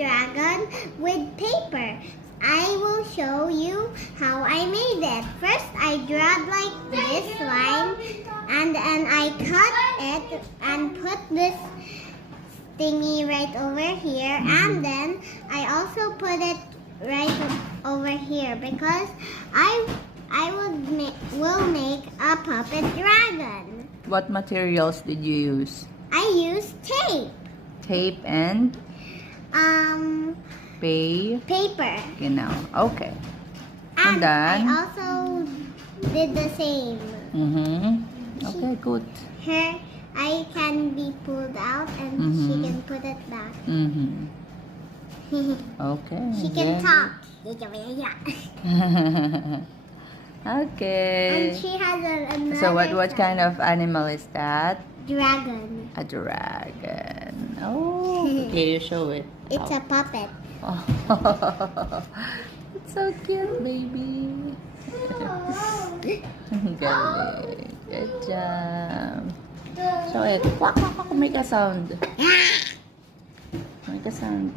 dragon with paper. I will show you how I made it. First, I draw like this line, and then I cut it and put this thingy right over here, and then I also put it right over here because I will make a puppet dragon. What materials did you use? I used tape. Tape and Paper. Genau. Okay. And then? I also did the same. Okay, good. Her eye can be pulled out and she can put it back. Okay. She can then- talk. Okay. And she has another So what side. kind of animal is that? Dragon. A dragon. Oh, okay, you show it. It's a puppet. Oh. It's so cute, baby. Galing. Good job. Show it. Quack, quack, quack. Make a sound. Make a sound.